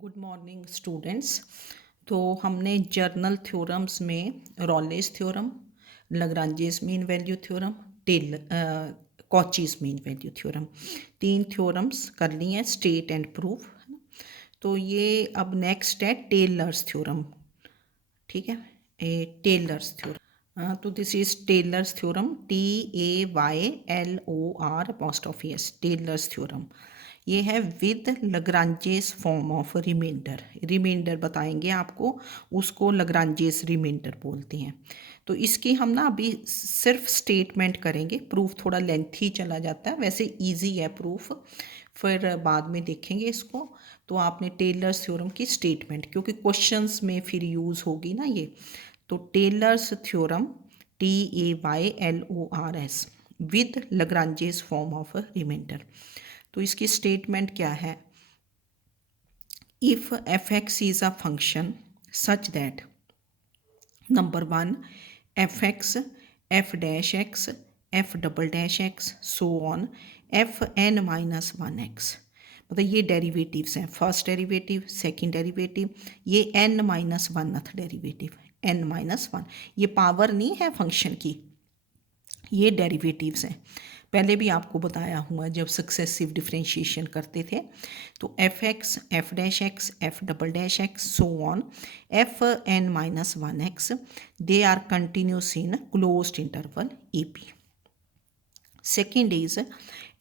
Good morning students. तो हमने general theorems में Rolle's theorem, Lagrange's mean value theorem, Cauchy's mean value theorem, तीन theorems कर लिए हैं, स्टेट एंड प्रूफ। तो ये अब नेक्स्ट है टेलर्स थ्योरम। ठीक है, टेलर्स थ्योरम। तो this is Taylor's theorem, TAYLOR', Taylor's theorem. ये है with Lagrange's form of remainder. Remainder बताएंगे आपको, उसको लग्रांजेस रिमाइंडर बोलते हैं। तो इसकी हम ना अभी सिर्फ स्टेटमेंट करेंगे, प्रूफ थोड़ा लेंथी चला जाता है, वैसे इजी है प्रूफ, फिर बाद में देखेंगे इसको। तो आपने टेलर्स थ्योरम की स्टेटमेंट, क्योंकि क्वेश्चंस में फिर यूज़ होगी ना ये। तो Taylor's theorem, TAYLORS, with Lagrange's form of remainder. तो इसकी स्टेटमेंट क्या है? If f(x) is a function such that number 1 f(x), f'(x), f"(x), so on fn-1x। मतलब ये डेरिवेटिव्स हैं, फर्स्ट डेरिवेटिव, सेकंड डेरिवेटिव, ये n-1th डेरिवेटिव, n-1। ये power नहीं है फंक्शन की, ये डेरिवेटिव्स हैं। पहले भी आपको बताया हुआ जब सक्सेसिव डिफरेंशिएशन करते थे। तो f(x), f'(x), f"(x), so on fn-1x, they are continuous in closed interval ab। Second is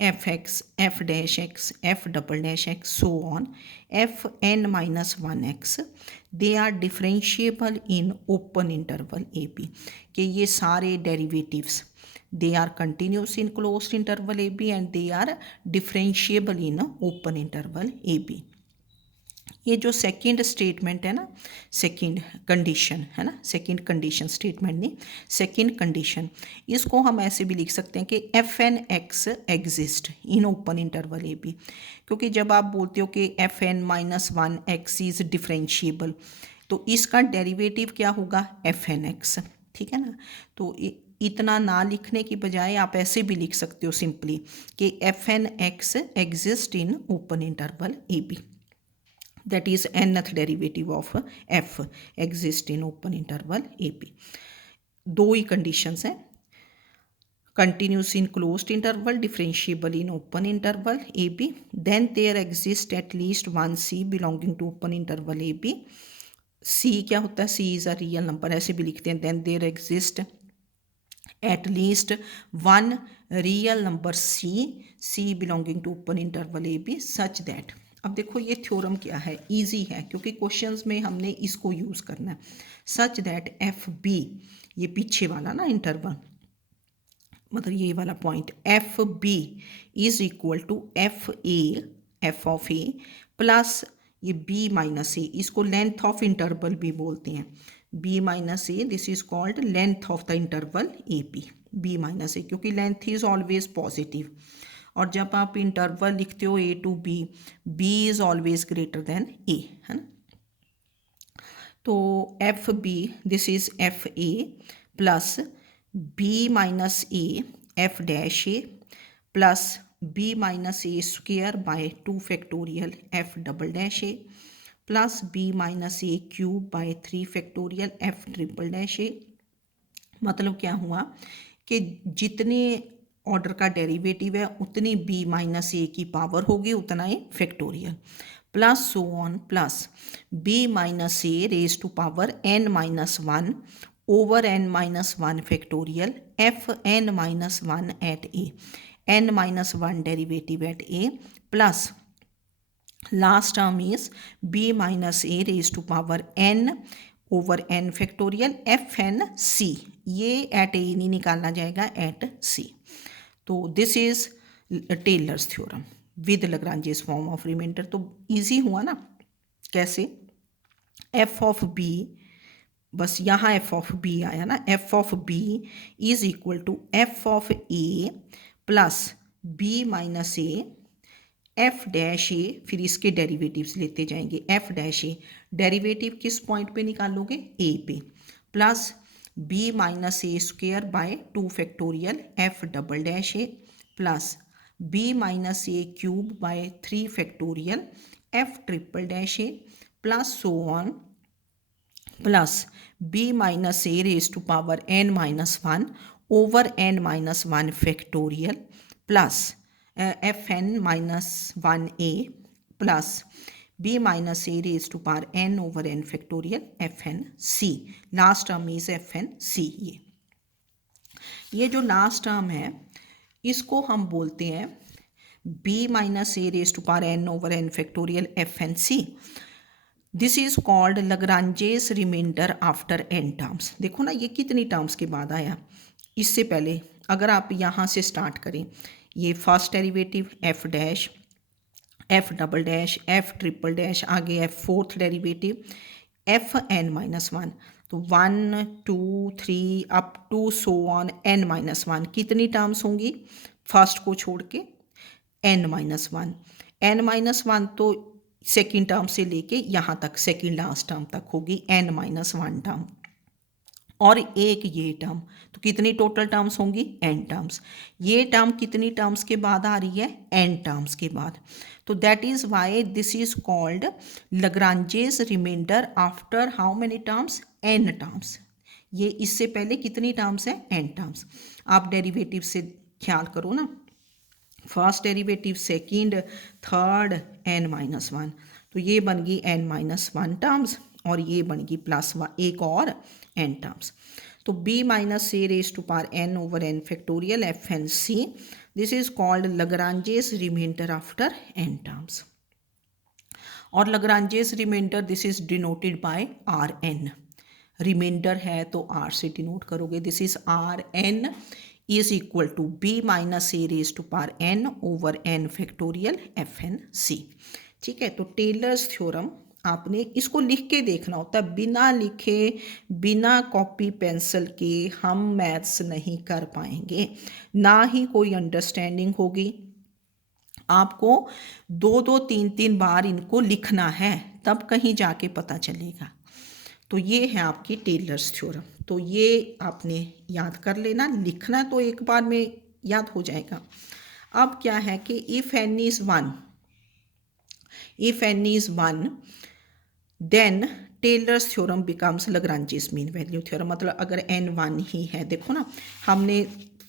f(x), f'(x), f"(x), so on fn-1x, they are differentiable in open interval ab। कि ये सारे derivatives they are continuous in closed interval ab and they are differentiable in open interval ab। ये जो second statement है ना, second condition है ना, second condition statement नहीं, सेकंड कंडीशन, इसको हम ऐसे भी लिख सकते हैं कि fn(x) exist in open interval A B. क्योंकि जब आप बोलते हो कि fn-1x इज डिफरेंशिएबल, तो इसका डेरिवेटिव क्या होगा? fn(x), ठीक है ना। तो इतना ना लिखने की बजाय आप ऐसे भी लिख सकते हो सिंपली कि fn(x) exist in open interval A B, that is nth derivative of f exist in open interval ab। दो ही कंडीशंस हैं, continuous in closed interval, differentiable in open interval ab, then there exists at least one c belonging to open interval ab। c क्या होता है? c is a real number, ऐसे भी लिखते हैं। then there exist at least one real number c belonging to open interval ab such that। अब देखो ये थ्योरम क्या है, इजी है क्योंकि क्वेश्चंस में हमने इसको यूज़ करना है। सच दैट एफ बी, ये पीछे वाला ना इंटरवल, मतलब ये वाला point F B is equal to F A, F of A plus ये बी माइनस ए, इसको लेंथ ऑफ इंटरवल भी बोलते हैं। B minus A, this is called length of the interval A P, B minus A, क्योंकि length is always positive. और जब आप interval लिखते हो A to B, B is always greater than A, है ना। तो F B, this is F A plus B minus A, F dash A plus B minus A square by 2 factorial F double dash A plus B minus A cube by 3 factorial F triple dash A. मतलब क्या हुआ कि जितने order का derivative है उतनी B minus ए की power होगी, उतना A factorial, plus so on plus B minus A raise to power n-1 over n-1 factorial F n-1 at A, n-1 derivative at A, plus last term is b minus A raise to power n over n factorial F N C, ये at A नहीं निकालना जाएगा, at C. तो this is Taylor's theorem with Lagrange's form of remainder. तो easy हुआ ना। कैसे? F of B, बस यहाँ एफ ऑफ बी आया ना, F of B is equal to F of A plus B minus A F dash A, फिर इसके डेरिवेटिव्स लेते जाएंगे। एफ डैश ए डेरिवेटिव किस पॉइंट पे निकालोगे? ए पे, plus B minus A square by 2 factorial F double dash A plus B minus A cube by 3 factorial F triple dash A plus so on plus b minus A raise to power n minus one over n minus one factorial plus F N minus one A plus b minus A raise to power n over n factorial F N C. Last term is F N C. ये जो last term है इसको हम बोलते हैं b minus A raise to power n over n factorial F N C. This is called Lagrange's remainder after n terms. देखो ना ये कितनी टर्म्स के बाद आया। इससे पहले अगर आप यहाँ से स्टार्ट करें, ये first derivative F dash, F double dash, F triple dash, आगे F fourth derivative F N minus one, तो 1 2 3 up to so on n minus one. कितनी टर्म्स होंगी फर्स्ट को छोड़ के? n minus one. n minus one तो second term से लेके यहाँ तक सेकेंड लास्ट टर्म तक होगी n माइनस वन टर्म, और एक ये टर्म, तो कितनी टोटल टर्म्स होंगी? n terms. ये टर्म कितनी टर्म्स के बाद आ रही है? n टर्म्स के बाद। तो that is why this is called Lagrange's remainder after how many terms? n terms. ये इससे पहले कितनी टर्म्स है? n terms. आप डेरिवेटिव से ख्याल करो ना, first derivative, second, third, n minus one, तो ये बन गई n माइनस वन टर्म्स, और ये बन गई प्लस एक और n टर्म्स। तो b minus A raise to power n over n factorial F N C, this is called Lagrange's remainder after n terms. और Lagrange's remainder this is denoted by R N. Remainder है तो r से denote करोगे। This is R N is equal to b minus A raise to power n over n factorial F N C. ठीक है, तो Taylor's theorem आपने इसको लिख के देखना होता है। बिना लिखे, बिना कॉपी पेंसिल के हम मैथ्स नहीं कर पाएंगे, ना ही कोई अंडरस्टैंडिंग होगी। आपको 2-2 3-3 बार इनको लिखना है, तब कहीं जाके पता चलेगा। तो ये है आपकी टेलर्स थ्योरम। तो ये आपने याद कर लेना, लिखना तो एक बार में याद हो जाएगा। अब क्या है कि if n is one, if n is one then Taylor's theorem becomes Lagrange's mean value theorem. मतलब अगर n वन ही है, देखो ना हमने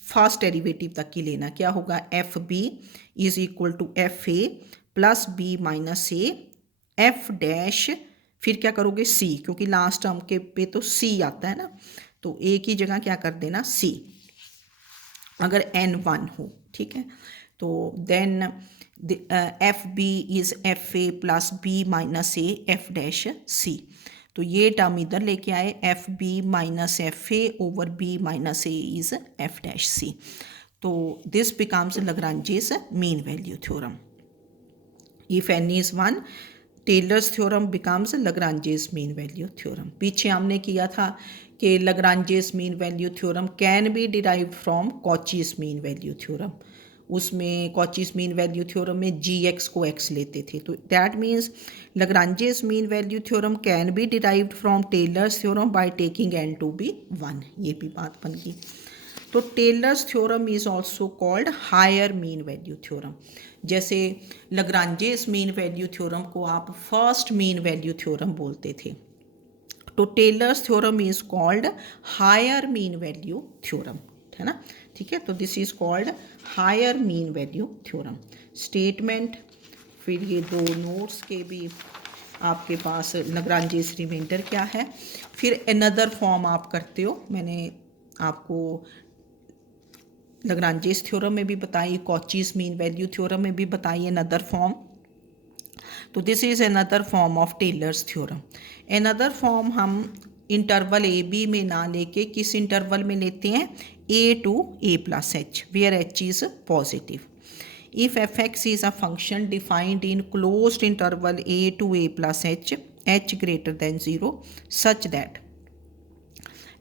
फर्स्ट डेरिवेटिव तक की लेना, क्या होगा? F B is equal to F A plus B minus A F dash, फिर क्या करोगे? सी, क्योंकि लास्ट टर्म के पे तो सी आता है ना, तो ए की जगह क्या कर देना? सी, अगर n वन हो। ठीक है, तो then F B is F A plus B minus A F dash C. तो ये टर्म इधर लेके आए, F B minus F A over B minus A is F dash C. तो this becomes Lagrange's mean value theorem. If n is one, Taylor's theorem becomes Lagrange's mean value theorem. पीछे हमने किया था कि Lagrange's mean value theorem can be derived from Cauchy's mean value theorem. उसमें Cauchy's mean value theorem में G X को X लेते थे, तो that means Lagrange's mean value theorem can be derived from Taylor's theorem by taking n to be one. ये भी बात बन गई। तो Taylor's theorem is also called higher mean value theorem. जैसे लग्रांजेस मीन वैल्यू थ्योरम को आप first mean value theorem बोलते थे, तो Taylor's theorem is called higher mean value theorem, है ना। ठीक है, तो this is called higher mean value theorem. Statement, फिर ये दो नोट्स के भी आपके पास लग्रांजेस रिमाइंडर क्या है, फिर अनदर फॉर्म आप करते हो। मैंने आपको लग्रांजेस थ्योरम में भी बताई, कॉचीज मीन वैल्यू थ्योरम में भी बताई अनदर फॉर्म। तो this is another form of Taylor's theorem. Another form हम इंटरवल ए बी में ना लेके किस इंटरवल में लेते हैं? A to A plus H, where H is positive. If F X is a function defined in closed interval A to A plus H, H greater than 0, such that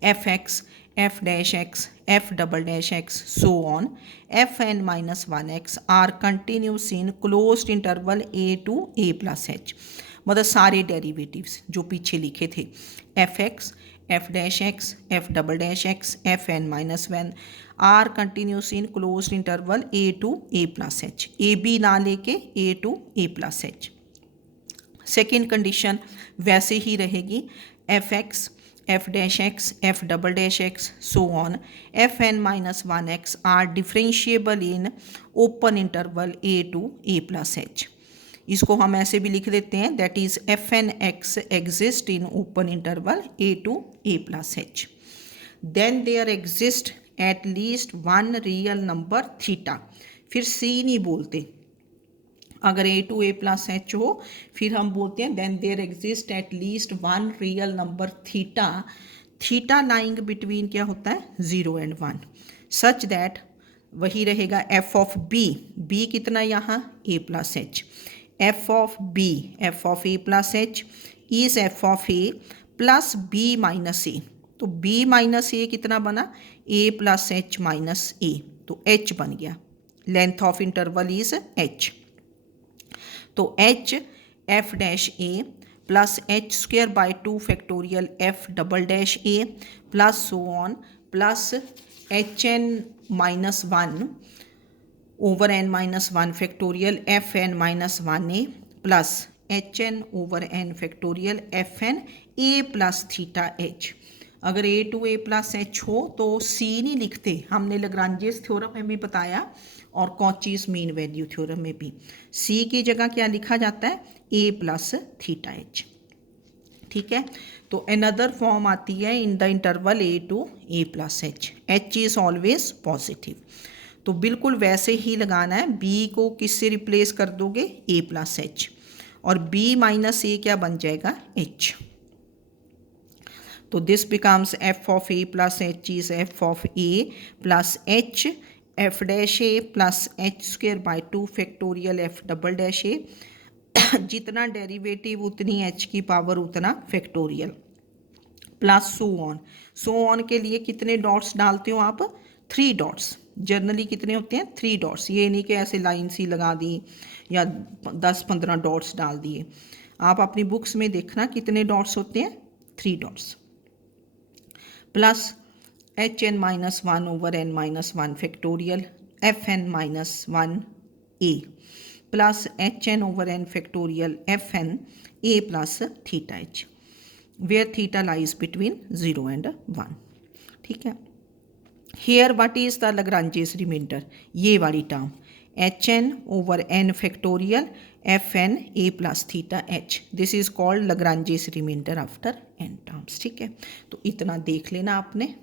F X, f dash x, f double dash x, so on, fn minus 1x are continuous in closed interval a to a plus h। मतलब सारे derivatives जो पीछे लिखे थे, F X, F dash X, F double dash X, F N minus one are continuous in closed interval A to A plus H. A B ना लेके A to A plus H. Second condition वैसे ही रहेगी, F X, F dash X, F double dash X, so on, F N minus one X are differentiable in open interval A to A plus H. इसको हम ऐसे भी लिख देते हैं, that is F N X exist in open interval A to A plus H. Then there exist at least one real number theta. फिर C नहीं बोलते, अगर A to A plus H हो फिर हम बोलते हैं then there exist at least one real number theta, theta lying between क्या होता है 0 and 1, सच दैट वही रहेगा एफ ऑफ बी, बी कितना यहाँ A plus H, F of B, F of A plus H is F of A plus B minus A. तो B minus A कितना बना, A plus H minus A, तो H बन गया, length of interval is H. तो H F dash A plus H square by 2 factorial F double dash A plus so on plus H N minus one over N minus one factorial F N minus one A plus H N over N factorial F N A plus theta H. अगर A to A plus H हो तो सी नहीं लिखते, हमने लग्रांजेस theorem में भी बताया और कॉचीज मीन वैल्यू थ्योरम में भी, सी की जगह क्या लिखा जाता है ए प्लस थीटा एच। ठीक है, तो अनदर फॉर्म आती है in the interval A to A plus H, H is always positive. तो बिल्कुल वैसे ही लगाना है, बी को किससे रिप्लेस कर दोगे ए प्लस एच, और बी माइनस ए क्या बन जाएगा एच। तो this becomes F of A plus H is F of A plus H F dash A plus H square by 2 factorial F double dash A, जितना derivative उतनी H की power उतना factorial, plus so on के लिए कितने dots डालते हो आप, 3 डॉट्स। जनरली कितने होते हैं 3 डॉट्स, ये नहीं कि ऐसे लाइन सी लगा दी या 10-15 डॉट्स डाल दिए। आप अपनी बुक्स में देखना कितने डॉट्स होते हैं, 3 dots, plus H N minus one over N minus one factorial F N minus one A plus H N over N factorial F N A plus theta H, where theta lies between 0 and 1। ठीक है, here what is the Lagrange's remainder, ये वाली term H N over N factorial F N A plus theta H, this is called Lagrange's remainder after N terms. ठीक है, तो इतना देख लेना आपने।